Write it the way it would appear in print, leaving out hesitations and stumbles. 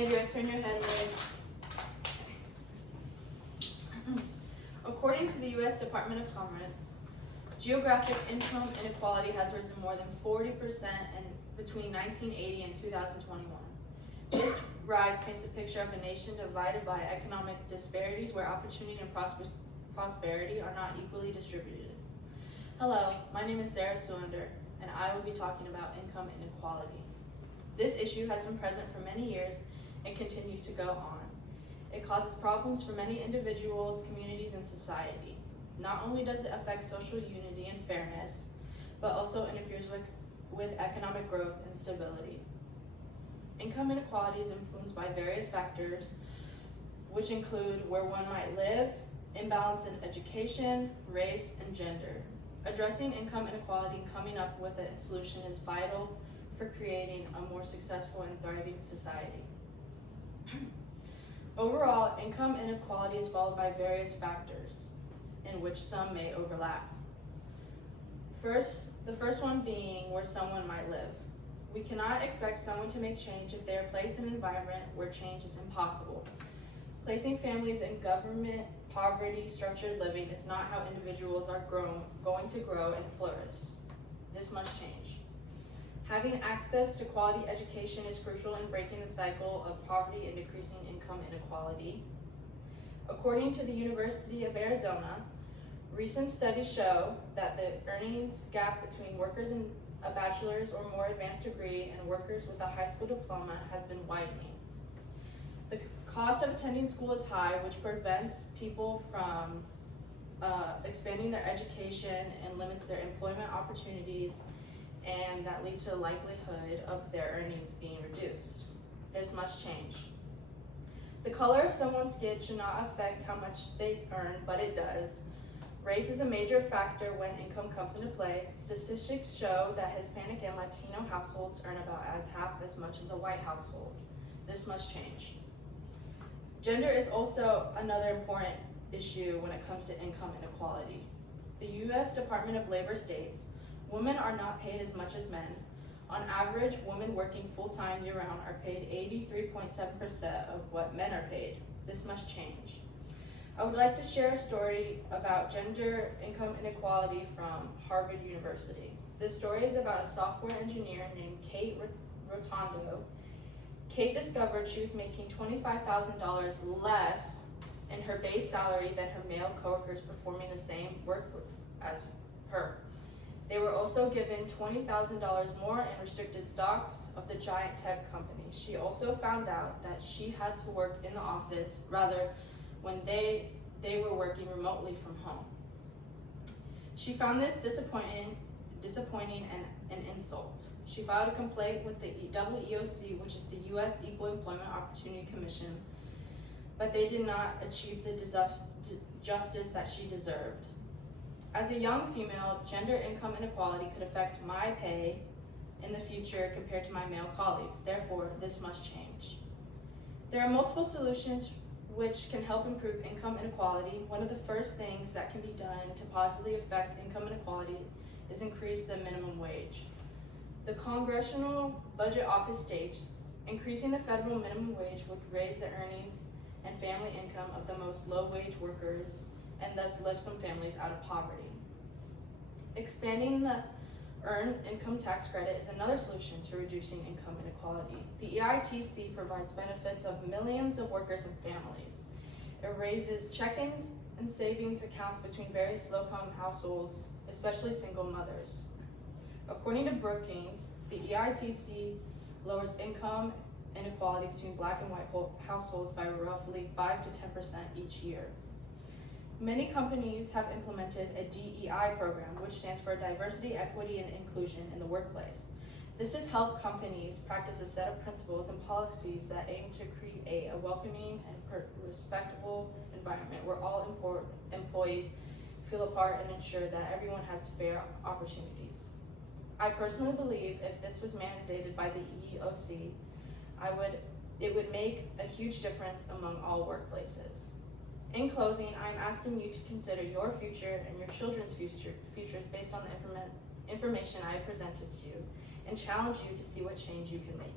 Andrea, turn your head, Ray. According to the U.S. Department of Commerce, geographic income inequality has risen more than 40% between 1980 and 2021. This rise paints a picture of a nation divided by economic disparities where opportunity and prosperity are not equally distributed. Hello, my name is Sarah Suander, and I will be talking about income inequality. This issue has been present for many years and continues to go on. It causes problems for many individuals, communities, and society. Not only does it affect social unity and fairness, but also interferes with economic growth and stability. Income inequality is influenced by various factors, which include where one might live, imbalance in education, race, and gender. Addressing income inequality and coming up with a solution is vital for creating a more successful and thriving society. Overall, income inequality is followed by various factors, in which some may overlap. The first one being where someone might live. We cannot expect someone to make change if they are placed in an environment where change is impossible. Placing families in government, poverty, structured living is not how individuals are going to grow and flourish. This must change. Having access to quality education is crucial in breaking the cycle of poverty and decreasing income inequality. According to the University of Arizona, recent studies show that the earnings gap between workers in a bachelor's or more advanced degree and workers with a high school diploma has been widening. The cost of attending school is high, which prevents people from expanding their education and limits their employment opportunities, and that leads to the likelihood of their earnings being reduced. This must change. The color of someone's skin should not affect how much they earn, but it does. Race is a major factor when income comes into play. Statistics show that Hispanic and Latino households earn about half as much as a white household. This must change. Gender is also another important issue when it comes to income inequality. The U.S. Department of Labor states, women are not paid as much as men. On average, women working full-time year-round are paid 83.7% of what men are paid. This must change. I would like to share a story about gender income inequality from Harvard University. This story is about a software engineer named Kate Rotondo. Kate discovered she was making $25,000 less in her base salary than her male coworkers performing the same work as her. They were also given $20,000 more in restricted stocks of the giant tech company. She also found out that she had to work in the office when they were working remotely from home. She found this disappointing and an insult. She filed a complaint with the EEOC, which is the U.S. Equal Employment Opportunity Commission, but they did not achieve the justice that she deserved. As a young female, gender income inequality could affect my pay in the future compared to my male colleagues. Therefore, this must change. There are multiple solutions which can help improve income inequality. One of the first things that can be done to positively affect income inequality is increase the minimum wage. The Congressional Budget Office states, increasing the federal minimum wage would raise the earnings and family income of the most low-wage workers and thus lift some families out of poverty. Expanding the Earned Income Tax Credit is another solution to reducing income inequality. The EITC provides benefits of millions of workers and families. It raises check-ins and savings accounts between various low-income households, especially single mothers. According to Brookings, the EITC lowers income inequality between Black and white households by roughly 5 to 10% each year. Many companies have implemented a DEI program, which stands for Diversity, Equity, and Inclusion in the workplace. This has helped companies practice a set of principles and policies that aim to create a welcoming and respectable environment where all employees feel a part and ensure that everyone has fair opportunities. I personally believe if this was mandated by the EEOC, it would make a huge difference among all workplaces. In closing, I am asking you to consider your future and your children's futures based on the information I have presented to you, and challenge you to see what change you can make.